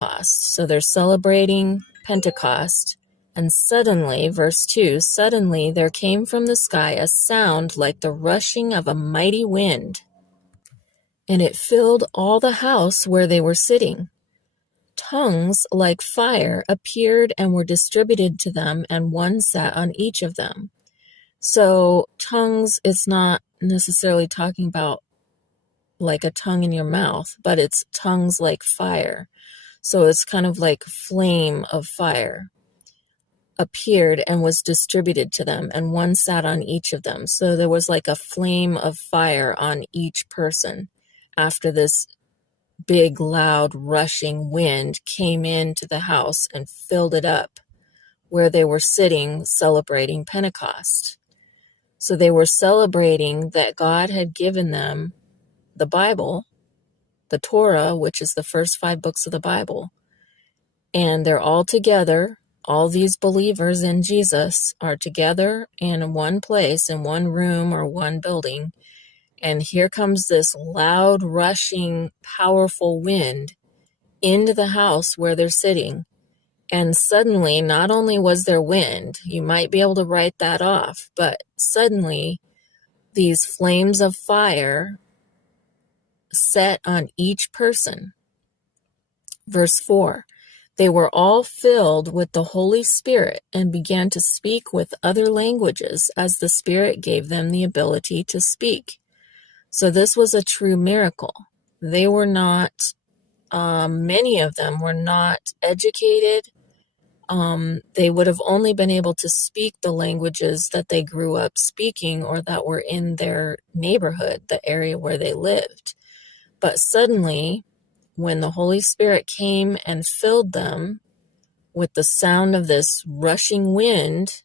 Pentecost. So they're celebrating Pentecost. And suddenly, verse 2, suddenly there came from the sky a sound like the rushing of a mighty wind, and it filled all the house where they were sitting. Tongues like fire appeared and were distributed to them, and one sat on each of them. So tongues, it's not necessarily talking about like a tongue in your mouth, but it's tongues like fire. So it's kind of like flame of fire appeared and was distributed to them, and one sat on each of them. So there was like a flame of fire on each person after this big, loud, rushing wind came into the house and filled it up where they were sitting celebrating Pentecost. So they were celebrating that God had given them the Bible, the Torah, which is the first 5 books of the Bible. And they're all together. All these believers in Jesus are together in one place, in one room or one building. And here comes this loud, rushing, powerful wind into the house where they're sitting. And suddenly, not only was there wind, you might be able to write that off, but suddenly these flames of fire set on each person. Verse 4, they were all filled with the Holy Spirit and began to speak with other languages as the Spirit gave them the ability to speak. So this was a true miracle. They were not, many of them were not educated. They would have only been able to speak the languages that they grew up speaking or that were in their neighborhood, the area where they lived. But suddenly, when the Holy Spirit came and filled them with the sound of this rushing wind,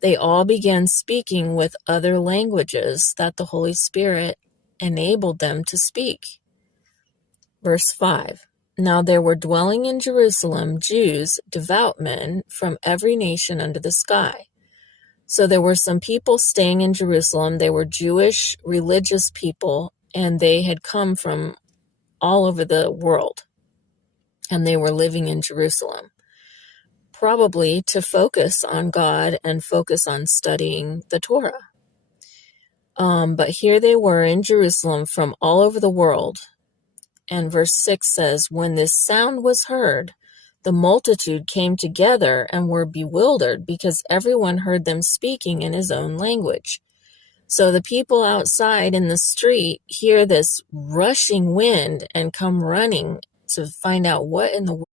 they all began speaking with other languages that the Holy Spirit enabled them to speak. Verse 5, now there were dwelling in Jerusalem Jews, devout men from every nation under the sky. So there were some people staying in Jerusalem. They were Jewish religious people, and they had come from all over the world, and they were living in Jerusalem, probably to focus on God and focus on studying the Torah. But here they were in Jerusalem from all over the world. And verse 6 says, when this sound was heard, the multitude came together and were bewildered because everyone heard them speaking in his own language. So the people outside in the street hear this rushing wind and come running to find out what in the world